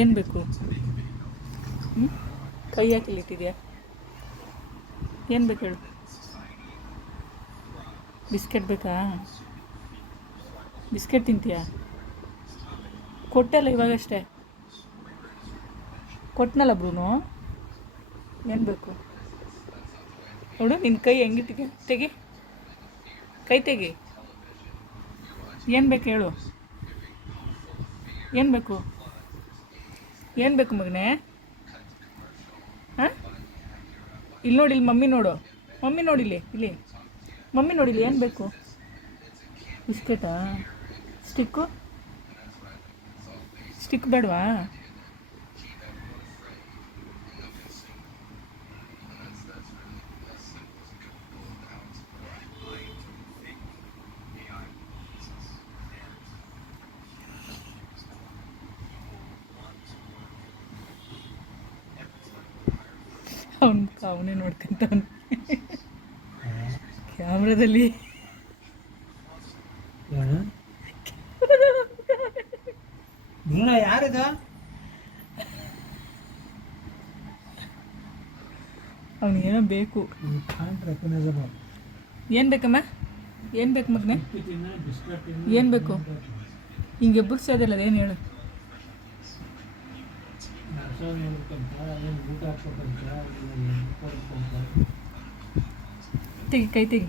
ಏನು ಬೇಕು? ಹ್ಞೂ, ಕೈ ಯಾಕೆ ಇಲ್ಲಿಟ್ಟಿದ್ಯಾ? ಏನು ಬೇಕು ಹೇಳು? ಬಿಸ್ಕೆಟ್ ಬೇಕಾ? ಬಿಸ್ಕೆಟ್ ತಿಂತೀಯಾ? ಕೊಟ್ಟಲ್ಲ ಇವಾಗಷ್ಟೇ, ಕೊಟ್ಟನಲ್ಲ ಬ್ರೂನು. ಏನು ಬೇಕು ನೋಡು, ನಿನ್ನ ಕೈ ಹೆಂಗಿಟ್ಟಿದ್ಯಾ? ತೆಗಿ, ಕೈ ತೆಗಿ. ಏನು ಬೇಕು ಹೇಳು? ಏನು ಬೇಕು? ಏನು ಬೇಕು ಮಗನೇ? ಹಾಂ, ಇಲ್ಲಿ ನೋಡಿ, ಇಲ್ಲಿ ಮಮ್ಮಿ ನೋಡು, ಮಮ್ಮಿ ನೋಡಿಲ್ಲಿ, ಇಲ್ಲಿ ಮಮ್ಮಿ ನೋಡಿಲ್ಲಿ. ಏನು ಬೇಕು? ಬಿಸ್ಕೆಟಾ? ಸ್ಟಿಕ್ಕು? ಸ್ಟಿಕ್ ಬೇಡವಾ? ಅವನೇ ನೋಡ್ಕೊಂತವನು ಕ್ಯಾಮ್ರಾದಲ್ಲಿ. ಯಾರಿದ? ಅವನಿಗೇನೋ ಬೇಕು. ಏನು ಬೇಕಮ್ಮ? ಏನು ಬೇಕು ಮಗನೇ? ಏನು ಬೇಕು? ಹಿಂಗೆ ಎಬ್ಬರಿಸೋದಿಲ್ಲ, ಅದೇನು ಹೇಳು? ತೆಗಿ, ಕೈ ತೆಗಿ.